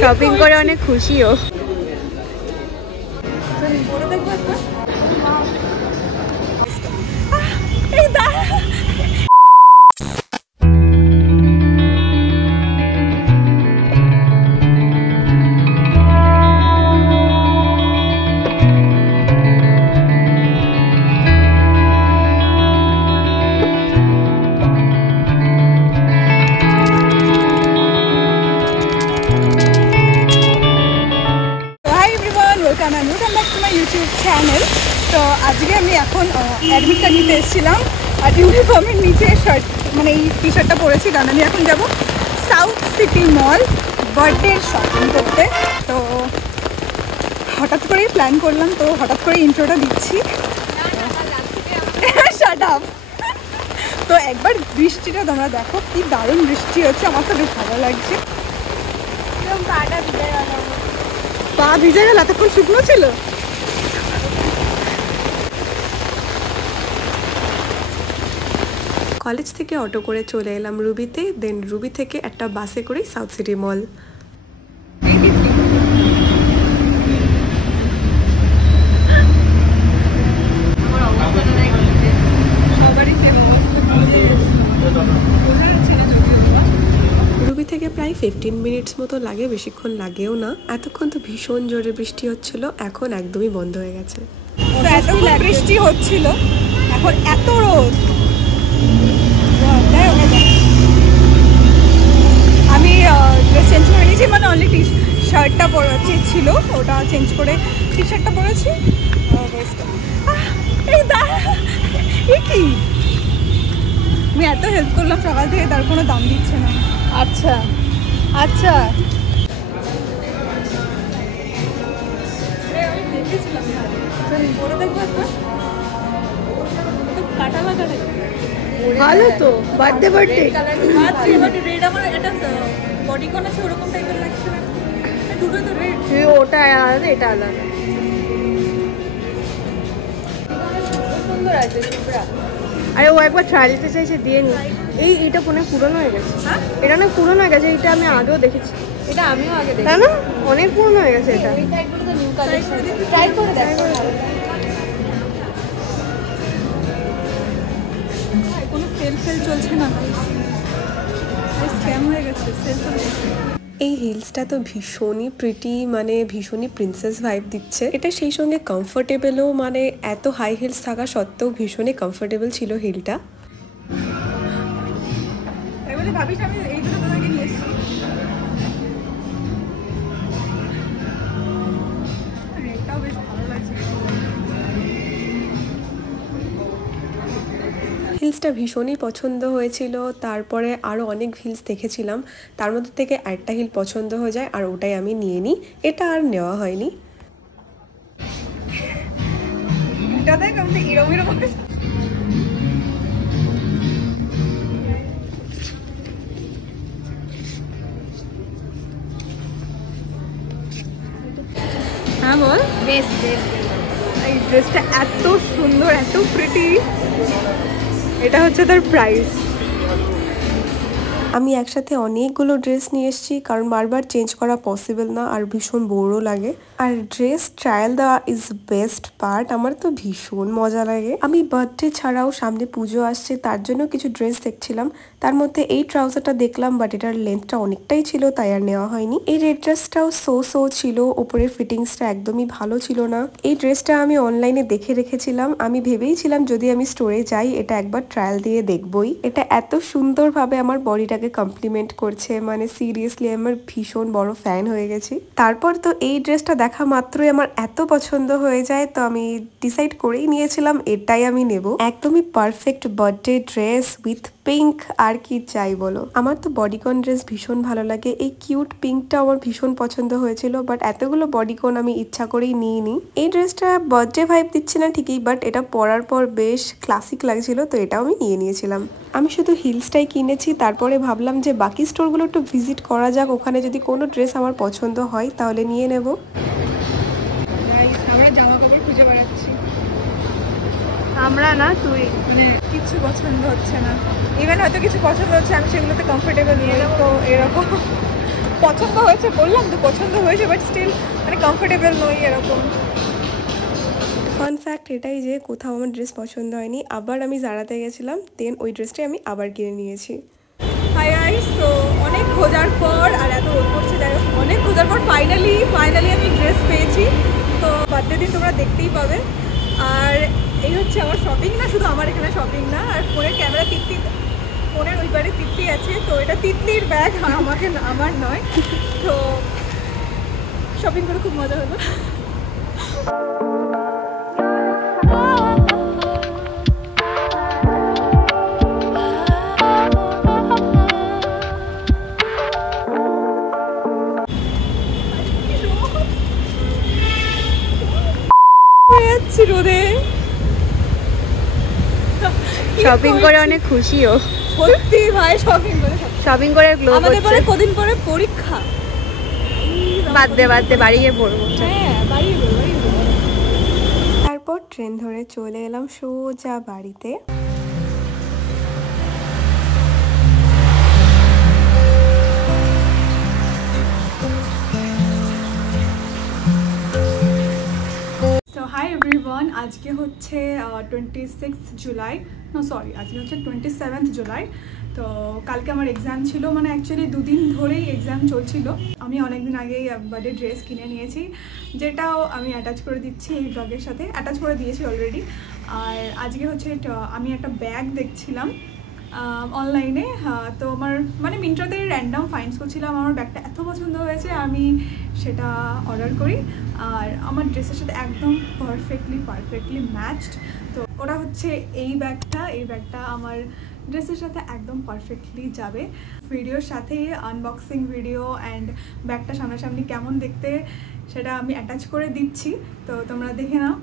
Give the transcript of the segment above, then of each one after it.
Shopping করে অনেক খুশিও। চ্যানেল। তো আজকে আমি এখন অ্যাডমিট কার্ড নিতে এসেছিলাম আর ইউনিফর্মের নিচে শার্ট মানে এই টি শার্টটা পরেছি, কারণ আমি এখন যাব সাউথ সিটি মল বার্থডে শপিং করতে। তো হঠাৎ করেই প্ল্যান করলাম, তো হঠাৎ করে ইন্ট্রোটা দিচ্ছি। Shut up. তো একবার বৃষ্টিটা তোমরা দেখো, কি দারুণ বৃষ্টি হচ্ছে, আমার তো বেশ ভালো লাগছে। পা ভিজে গেল, এতক্ষণ শুকনো ছিল। কলেজ থেকে অটো করে চলে এলাম রুবিতে, দেন রুবি থেকে একটা বাসে করে সাউথ সিটি মল। রুবি থেকে প্রায় 15 মিনিটস মতো লাগে, বেশিক্ষণ লাগেও না। এতক্ষণ তো ভীষণ জোরে বৃষ্টি হচ্ছিল, এখন একদমই বন্ধ হয়ে গেছে। এতক্ষণ বৃষ্টি হচ্ছিল, এখন এত রোদ। আমি ড্রেস চেঞ্জ করে নিয়েছি, মানে অনলি টি শার্টটা ছিল, ওটা চেঞ্জ করে টি শার্টটা পরেছি। কি আমি এত হেল্প করলাম সকাল থেকে, তার কোনো দাম দিচ্ছে না। আচ্ছা আচ্ছা, দেখেছিলাম কাটা লাগা ভালো তো। বার্থডে রেড আমার এটা বডিকন আছে, ওরকম টাইপের লাগছে না, দুটো তো রেড। ওটা আলাদা, এটা আলাদা। সুন্দর আছে। আরে ও একবার ট্রায়াল দিতে চাইছে, দিয়ে নি। এইটা কোনো পুরনো হয়ে গেছে। হ্যাঁ, এটা না পুরনো হয়ে গেছে, এটা আমি আগেও দেখেছি। এটা আমিও আগে দেখেছি। তাই না, অনেক পুরনো হয়ে গেছে এটা। এটা একবার তো নিউ কালেকশন, ট্রাই করে দেখো। কোনো সেল চলছে না, স্ক্যাম হয়ে গেছে, সেল চলছে। এই হিলসটা তো ভীষণই প্রিটি, মানে ভীষণই প্রিন্সেস ভাইব দিচ্ছে। এটা সেই সঙ্গে কমফোর্টেবলও, মানে এত হাই হিলস থাকা সত্ত্বেও ভীষণই কমফোর্টেবল ছিল হিলটা। ভাবিস আমি এই দুটো তোমাকে নিয়ে এসেছি। এটাও বেশ ভালো লাগছে। হিলসটা ভীষণই পছন্দ হয়েছিল। তারপরে আরও অনেক হিলস দেখেছিলাম, তার মধ্যে থেকে একটা হিল পছন্দ হয়ে যায় আর ওটাই আমি নিয়ে নিই। এটা আর নেওয়া হয়নি। হ্যাঁ বল। বেশ বেশ, এই ড্রেসটা এত সুন্দর, এত প্রিটি। এটা হচ্ছে তার প্রাইস। আমি একসাথে অনেকগুলো ড্রেস নিয়ে এসেছি, কারণ বারবার চেঞ্জ করা পসিবল না আর ভীষণ বোরও লাগে। আর ড্রেস ট্রায়াল দেওয়া ইজ বেস্ট পার্ট, আমার তো ভীষণ মজা লাগে। আমি বার্থডে ছাড়াও সামনে পুজো আসছে, তার জন্য কিছু ড্রেস দেখছিলাম। তার মধ্যে এই ট্রাউজারটা দেখলাম, বাট এটার লেন্থটা অনেকটাই ছিল, তাই আর নেওয়া হয়নি। এই রেড ড্রেসটাও সো ছিল, ওপরের ফিটিংসটা একদমই ভালো ছিল না। এই ড্রেসটা আমি অনলাইনে দেখে রেখেছিলাম, আমি ভেবেইছিলাম যদি আমি স্টোরে যাই এটা একবার ট্রায়াল দিয়ে দেখবই। এটা এত সুন্দরভাবে আমার বডিটাকে কমপ্লিমেন্ট করছে, মানে সিরিয়াসলি আমার ভীষণ বড় ফ্যান হয়ে গেছি। তারপর তো এই ড্রেসটা দেখা মাত্রই আমার এত পছন্দ হয়ে যায়, তো আমি ডিসাইড করেই নিয়েছিলাম এটাই আমি নেব। একদমই perfect birthday dress with pink, আর কি চাই বলো। আমার তো বডিকন ড্রেস ভীষণ ভালো লাগে, এই কিউট পিঙ্কটা আমার ভীষণ পছন্দ হয়েছিল, বাট এতগুলো বডিকন আমি ইচ্ছা করেই নিইনি। এই ড্রেসটা বার্থডে ভাইব দিচ্ছে না ঠিকই, বাট এটা পরার পর বেশ ক্লাসিক লাগছিল, তো এটাও আমি নিয়ে নিয়েছিলাম। আমি শুধু হিলসটাই কিনেছি, তারপরে ভাবলাম যে বাকি স্টোরগুলো একটু ভিজিট করা যাক, ওখানে যদি কোনো ড্রেস আমার পছন্দ হয় তাহলে নিয়ে নেব। আমরা জামা কাপড় খুঁজে বেড়াচ্ছি। আমরা না, তুই মানে কি কিচ্ছু পছন্দ হচ্ছে না। ইভেন হয়তো কিছু পছন্দ হচ্ছে, আমি সেগুলোতে কমফোর্টেবল নই। তো এরকম পছন্দ হয়েছে, বললাম তো পছন্দ হয়েছে, বাট স্টিল মানে কমফোর্টেবল নই এরকম। ফান ফ্যাক্ট এটাই যে কোথাও আমার ড্রেস পছন্দ হয়নি, আবার আমি জারাতে গেছিলাম, দেন ওই ড্রেসটাই আমি আবার কিনে নিয়েছি। হাই গাইস, তো অনেক খোঁজার পর, আর এত রোদ করছে, যাই হোক অনেক খোঁজার পর ফাইনালি আমি ড্রেস পেয়েছি। তো বার্থডে দিন তোমরা দেখতেই পাবে। আর এই হচ্ছে আমার শপিং, না শুধু আমার এখানে শপিং না, আর ফোনের ক্যামেরা ফোনের ওই পারে তিতলি আছে, তো এটা তিতলির ব্যাগ, আর আমার নয়। তো শপিং করে খুব মজা হলো। রোদে শপিং করে অনেক খুশিও, সত্যি ভাই, শপিং করে গ্লো আমাদের পরে কদিন পরে পরীক্ষা, বাদ দে বাড়ি গিয়ে পড়বো। হ্যাঁ বাড়ি তারপর ট্রেন ধরে চলে এলাম সোজা বাড়িতে। হাই এভরিওয়ান, আজকে হচ্ছে 26 জুলাই, আজকে হচ্ছে 27 জুলাই। তো কালকে আমার এক্সাম ছিল, মানে অ্যাকচুয়ালি দুদিন ধরেই এক্সাম চলছিল। আমি অনেকদিন আগেই বার্থডে ড্রেস কিনে নিয়েছি, যেটাও আমি অ্যাটাচ করে দিচ্ছি এই ব্লগের সাথে, অ্যাটাচ করে দিয়েছি অলরেডি। আর আজকে হচ্ছে আমি একটা ব্যাগ দেখছিলাম অনলাইনে, তো আমার মানে মিন্ত্রাতে র্যান্ডম ফাইন্ডস করছিলাম, আমার ব্যাগটা এত পছন্দ হয়েছে আমি সেটা অর্ডার করি। আর আমার ড্রেসের সাথে একদম পারফেক্টলি ম্যাচড। তো ওটা হচ্ছে এই ব্যাগটা আমার ড্রেসের সাথে একদম পারফেক্টলি যাবে। ভিডিওর সাথে আনবক্সিং ভিডিও অ্যান্ড ব্যাগটা সামনাসামনি কেমন দেখতে সেটা আমি অ্যাটাচ করে দিচ্ছি, তো তোমরা দেখে নাও।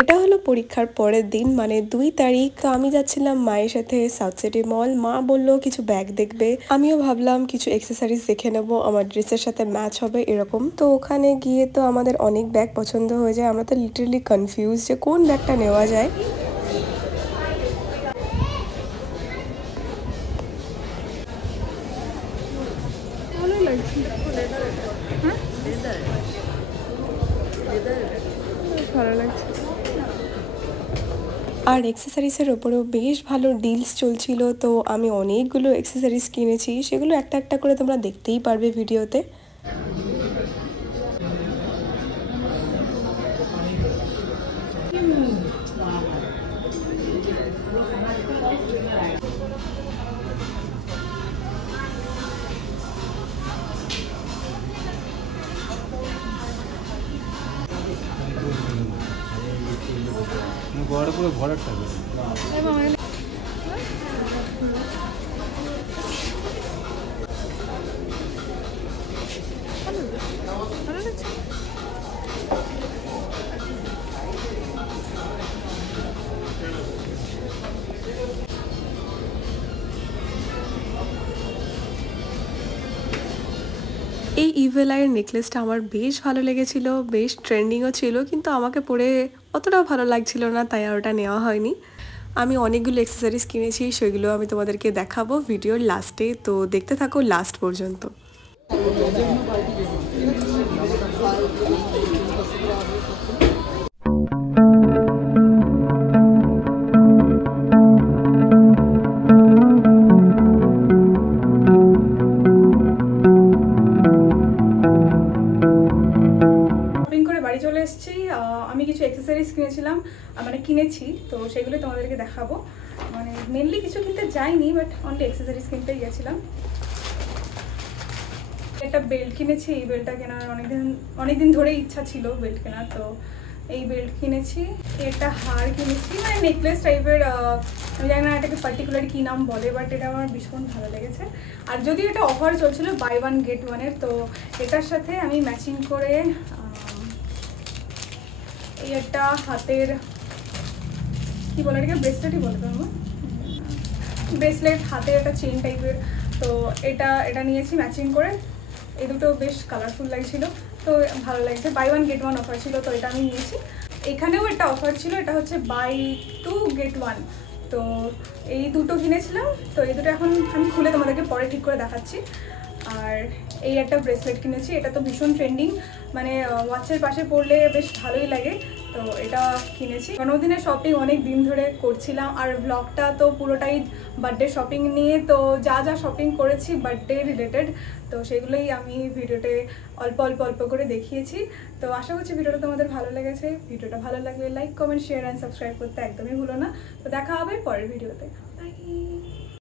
এটা হলো পরীক্ষার পরের দিন, মানে 2 তারিখ। আমি যাচ্ছিলাম মায়ের সাথে সাউথ সিটি মল, মা বললো কিছু ব্যাগ দেখবে, আমিও ভাবলাম কিছু অ্যাক্সেসরিজ দেখে নেবো আমার ড্রেসের সাথে ম্যাচ হবে এরকম। তো ওখানে গিয়ে তো আমাদের অনেক ব্যাগ পছন্দ হয়ে যায়, আমরা তো লিটারালি কনফিউজ যে কোন ব্যাগটা নেওয়া যায়। ভালো লাগছে। আর অ্যাক্সেসরিজের ওপরেও বেশ ভালো ডিলস চলছিল, তো আমি অনেকগুলো অ্যাক্সেসরিজ কিনেছি, সেগুলো একটা একটা করে তোমরা দেখতেই পারবে ভিডিওতে। বড় পুরো ভরাট থাকবে। এই ইভেল আইয়ের নেকলেসটা আমার বেশ ভালো লেগেছিল, বেশ ট্রেন্ডিংও ছিল, কিন্তু আমাকে পরে অতটাও ভালো লাগছিল না, তাই আর ওটা নেওয়া হয়নি। আমি অনেকগুলো অ্যাক্সেসরিজ কিনেছি, সেগুলো আমি তোমাদেরকে দেখাবো ভিডিওর লাস্টে, তো দেখতে থাকো লাস্ট পর্যন্ত। আমি কিছু অ্যাক্সেসরিজ কিনেছি, তো সেগুলো তোমাদেরকে দেখাবো। মানে মেনলি কিছু কিনতে যাইনি, বাট অনলি অ্যাক্সেসরিজ কিনতেই গেছিলাম। একটা বেল্ট কিনেছি, এই বেল্টটা কেনার অনেকদিন ধরেই ইচ্ছা ছিল বেল্ট কেনার, তো এই বেল্ট কিনেছি। একটা হার কিনেছি, মানে নেকলেস টাইপের, আমি জানি না এটাকে পার্টিকুলার কী নাম বলে, বাট এটা আমার ভীষণ ভালো লেগেছে। আর যদি এটা অফার চলছিল বাই 1 get 1-এর, তো এটার সাথে আমি ম্যাচিং করে এই একটা হাতের কি বলে, এটাকে ব্রেসলেটই বলে তো, ব্রেসলেট হাতের একটা চেন টাইপের, তো এটা নিয়েছি ম্যাচিং করে। এই দুটো বেশ কালারফুল লাগছিল, তো ভালো লাগছে। বাই 1 get 1 অফার ছিল, তো এটা আমি নিয়েছি। এখানেও একটা অফার ছিল, এটা হচ্ছে বাই 2 get 1। তো এই দুটো কিনেছিলাম। তো এই দুটো এখন আমি খুলে তোমাদেরকে পরে ঠিক করে দেখাচ্ছি। আর এই একটা ব্রেসলেট কিনেছি, এটা তো ভীষণ ট্রেন্ডিং, মানে ওয়াচের পাশে পরলে বেশ ভালোই লাগে। তো এটা কিনেছি। জন্মদিনের শপিং অনেক দিন ধরে করছিলাম, আর ব্লগটা তো পুরোটাই বার্থডে শপিং নিয়ে। তো যা যা শপিং করেছি বার্থডে রিলেটেড, তো সেগুলোই আমি ভিডিওতে অল্প অল্প অল্প করে দেখিয়েছি। তো আশা করছি ভিডিওটা তোমাদের ভালো লেগেছে। ভিডিওটা ভালো লাগলে like, comment, share and subscribe করতে একদমই ভুলো না। তো দেখা হবে পরের ভিডিওতে। বাই।